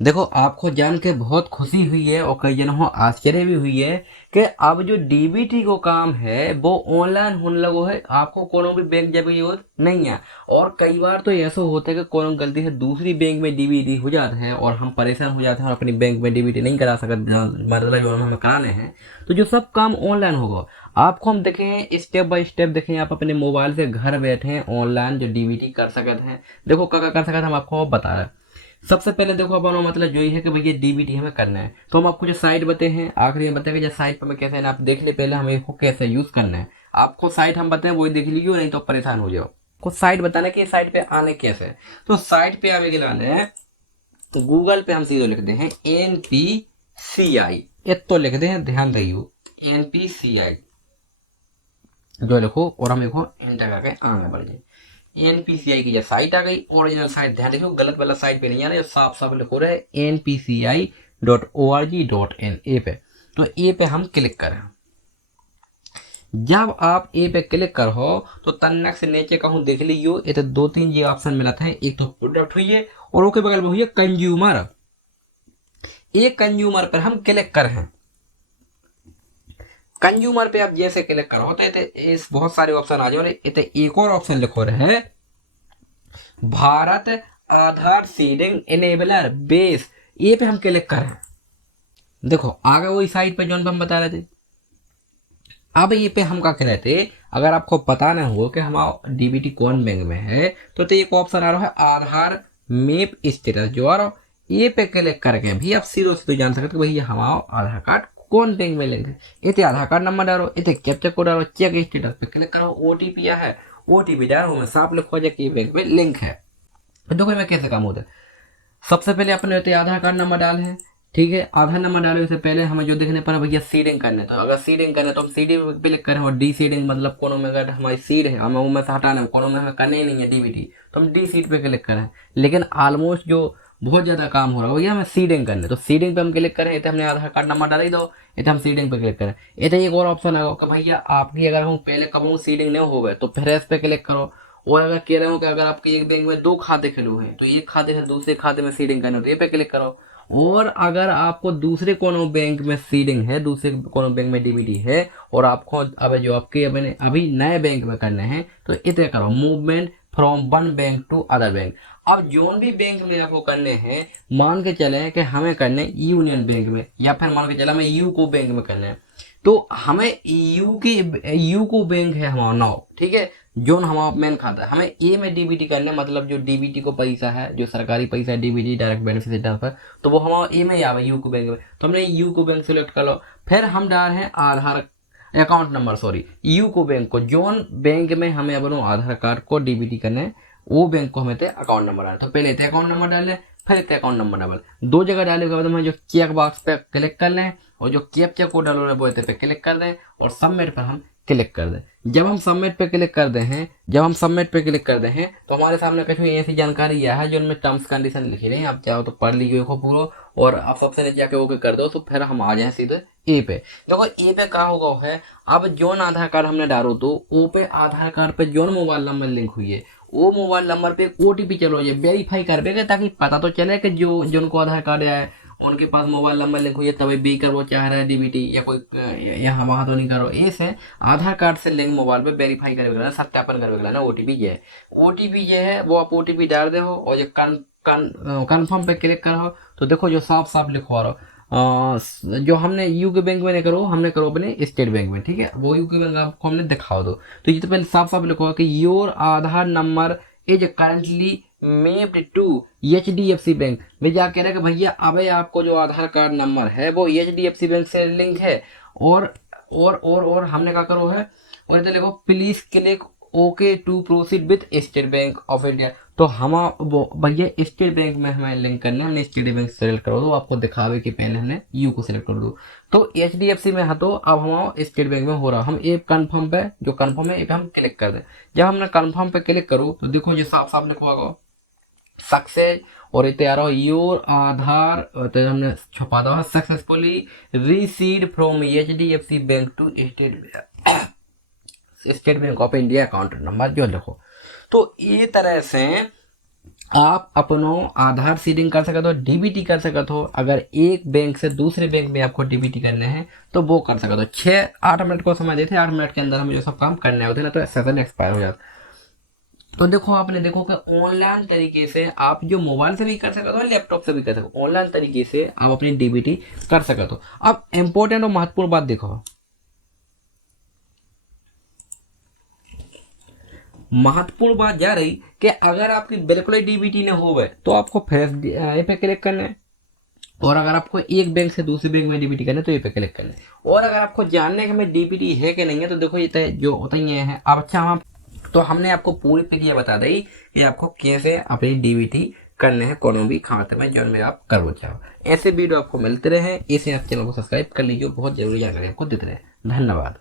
देखो, आपको जान के बहुत खुशी हुई है और कई जनों को आश्चर्य भी हुई है कि अब जो डीबीटी को काम है वो ऑनलाइन होने लगो है। आपको कोनो भी बैंक जाने की जरूरत नहीं है। और कई बार तो ऐसा होता है कि कोनो गलती से दूसरी बैंक में डीबीटी हो जाता है और हम परेशान हो जाते हैं और अपनी बैंक में डीबीटी नहीं करा सकते, मतलब जो हमें कराने हैं। तो जो सब काम ऑनलाइन होगा, आपको हम देखें स्टेप बाय स्टेप, देखें आप अपने मोबाइल से घर बैठे ऑनलाइन जो डीबीटी कर सकते हैं। देखो क्या कर सकते हैं, हम आपको बता रहे हैं। सबसे पहले देखो अपन मतलब जो ही है कि भैया डीबीटी हमें करना है, तो हम आपको जो साइट बताए हैं आखिरी में बताएंगे जो साइट पर हमें कैसे है ना, आप देख ले पहले हमें इसको कैसे यूज करना है। आपको साइट हम बताएं वही देख लीजिए, नहीं तो परेशान हो जाओ। कुछ साइट बताना कि साइट पे आने कैसे है। तो साइट पे आने के लिए हैं, तो गूगल पे हम सीधे लिखते हैं NPCI। ये तो लिखते हैं, ध्यान दियो, NPCI जो लिखो और हम लिखो एंटर करके आगे बढ़ जाए। एनपीसीआई की जो साइट आ गई, ओरिजिनल साइट, ध्यान रखियो गलत वाला साइट पे नहीं आ रहा है, साफ साफ लिखो रहे npci.org.in पे। तो ए पे हम क्लिक करें। जब आप ए पे क्लिक करो तो तन्नक से नीचे कहूँ देख लियो, ये तो दो तीन जी ऑप्शन मिला था, एक तो प्रोडक्ट हुई है और उसके बगल में हुई है कंज्यूमर। एक कंज्यूमर पर हम क्लिक कर हैं। कंज्यूमर पे आप जैसे क्लिक करो तो इस बहुत सारे ऑप्शन आ जाओ, इतने एक और ऑप्शन लिखो रहे भारत आधार सीडिंग इनेबलर बेस। ये पे हम क्लिक करें। देखो आगे वही साइट पे जो हम बता रहे थे। अब ये पे हम क्या कह रहे थे, अगर आपको पता ना हो कि हमारा डीबीटी कौन बैंक में है, तो एक ऑप्शन आ रहा है आधार मेप स्टेटस जो आ रहा है। ये पे क्लिक करके भी आप सीधे सीधे जान सकते हो भैया हमारा आधार कार्ड कौन बैंक में लिंक है। इतने आधार कार्ड नंबर डालो, इतने कैप्चा कोड डालो, चेक स्टेटस पे क्लिक करो, ओटीपी आया है, ओटीपी डालो, मैं साफ लिखो जाए कि बैंक में लिंक है। तो देखो में कैसे काम होता है। सबसे पहले अपने तो आधार कार्ड नंबर डाले हैं, ठीक है। आधार नंबर डालने से पहले हमें जो देखने पर भैया सीडिंग करने, तो अगर सीडिंग करना है तो हम सीडी पे क्लिक करें, और डी सीडिंग मतलब कोनो में अगर हमारी सीड है हमें उनमें से हटाना है, कोनो में हमें करने ही नहीं है डीबीटी, तो हम डी सीड पे क्लिक करें। लेकिन ऑलमोस्ट जो बहुत ज्यादा काम हो रहा है भैया हमें सीडिंग करने, तो सीडिंग पे हम क्लिक करें, इतने हमने आधार कार्ड नंबर डाल ही दो, इतने हम सीडिंग पे क्लिक करें। इतने एक और ऑप्शन आएगा कि भैया आपकी अगर हम पहले कब सीडिंग नहीं हो गए तो फ्रेश पे क्लिक करो। और अगर कह रहे हो कि अगर आपके एक बैंक में दो खाते खुले हैं तो एक खाते से दूसरे खाते में सीडिंग करना, तो ये पे क्लिक करो। और अगर आपको दूसरे कोनो बैंक में सीडिंग है, दूसरे कोनो बैंक में डीबीटी है, और आपको अब जो आपके अभी नए बैंक में करने हैं, तो इतने करो movement from one bank to other bank. अब जोन भी बैंक में आपको करने हैं, मान के चले कि हमें करने यूनियन बैंक में, या फिर मान के चला हमें यूको बैंक में करने हैं, तो हमें यूको बैंक है हमारा नाव, ठीक है, जोन हमारा मेन खाता है, हमें ए में डीबीटी करना है, मतलब जो डीबीटी को पैसा है, जो सरकारी पैसा है डीबीटी डायरेक्ट बेनिफिशियरी ट्रांसफर, तो वो हमारा ए में ही आवे यूको बैंक में, तो हमने यूको बैंक सेलेक्ट कर लो। फिर हम डाल रहे हैं Aadhaar account number, sorry UCO bank को, जोन बैंक में हमें अपने आधार कार्ड को डीबीटी करना है वो बैंक को हमें अकाउंट नंबर डालना, तो पहले अकाउंट नंबर डाल लें, फिर अकाउंट नंबर डाल, दो जगह डालने के बाद हमें जो चेक बॉक्स पे क्लिक कर लें, और जो कैप्चा कोड डालो वो पे क्लिक कर दें, और सबमिट पर हम क्लिक कर दें। जब हम सबमिट पे क्लिक कर दे हैं, जब हम सबमिट पे क्लिक कर दे हैं, तो हमारे सामने कुछ ऐसी जानकारी यह है जो उनमें टर्म्स कंडीशन लिखी रही है, आप चाहो तो पढ़ लीजिए को पूरा, और आप सबसे नीचे जाके ओके कर दो, तो फिर हम आ जाए सीधे ए पे। देखो ए पे कहा होगा है, अब जोन आधार कार्ड हमने डालो तो ओ पे आधार कार्ड पे जोन मोबाइल नंबर लिंक हुई है, वो मोबाइल नंबर पे ओटीपी चलो ये वेरीफाई कर देगा, ताकि पता तो चले कि जो जिनको आधार कार्ड आया उनके पास मोबाइल नंबर लिंक हुई है, तभी बी कर वो चाह रहा है डीबीटी, या कोई यहाँ वहाँ तो नहीं करो, ऐसे आधार कार्ड से लिंक मोबाइल पे वेरीफाई करके सत्यापन करके लाना। ओटीपी ये है, ओटीपी ये है, वो आप ओटीपी डाल दे हो, और ये कन्फर्म पे क्लिक करो, तो देखो जो साफ साफ लिखवा रहा जो हमने यू के बैंक में नहीं करो, हमने करो अपने स्टेट बैंक में, ठीक है, वो यू के बैंक आपको हमने दिखा दो। तो ये तो पहले साफ साफ लिखो कि your Aadhaar number is currently mapped to HDFC bank. भैया कह रहे हैं कि भैया अब आपको जो आधार कार्ड नंबर है वो एचडीएफसी बैंक से लिंक है, और और हमने क्या करो है, और इधर देखो please click okay to proceed with State Bank of India. तो हम वो भैया स्टेट बैंक में हमें लिंक करना है, हमने स्टेट बैंक सेलेक्ट करो दो, आपको दिखावे कि पहले हमने यू को सिलेक्ट कर दो, तो एच डी एफ सी में है, तो अब हमारा स्टेट बैंक में हो रहा, हम एक कन्फर्म पे जो कन्फर्म है ये पे हम क्लिक कर दें। जब हमने कन्फर्म पे क्लिक करो तो देखो ये साफ साफ लिखवा सक्सेस, और इतने आ रहा योर आधार, तो हमने छुपा दो successfully received from H D F C bank to State Bank of India account number जो लिखो। तो ये तरह से आप अपनो आधार सीडिंग कर सकते हो, डीबीटी कर सकते हो। अगर एक बैंक से दूसरे बैंक में आपको डीबीटी करने हैं तो वो कर सकते हो। 6-8 मिनट को समय देते, 8 मिनट के अंदर हमें जो सब काम करने होते हैं ना, तो सेशन एक्सपायर हो जाता। तो देखो आपने देखो कि ऑनलाइन तरीके से आप जो मोबाइल से भी कर सकते हो, लैपटॉप से भी कर सकते हो, ऑनलाइन तरीके से आप अपनी डीबीटी कर सकते हो। अब इंपॉर्टेंट और महत्वपूर्ण बात देखो, महत्वपूर्ण बात जा रही कि अगर आपकी बिल्कुल ही डीबीटी न हो तो आपको फ्रेश ये पे क्लिक करना है। और अगर आपको एक बैंक से दूसरे बैंक में डीबीटी करना है तो ये पे क्लिक करना है। और अगर आपको जानना है कि हमें डीबीटी है कि नहीं है, तो देखो ये जो होता ही है। अब अच्छा, हम तो हमने आपको पूरी प्रक्रिया बता दी कि आपको कैसे अपनी डीबीटी करने हैं कोनो भी खाते में जो में आप करो चाहो। ऐसे वीडियो आपको मिलते रहे, इसे आप चैनल को सब्सक्राइब कर लीजिए, बहुत जरूरी जानकारी आपको देते रहे। धन्यवाद।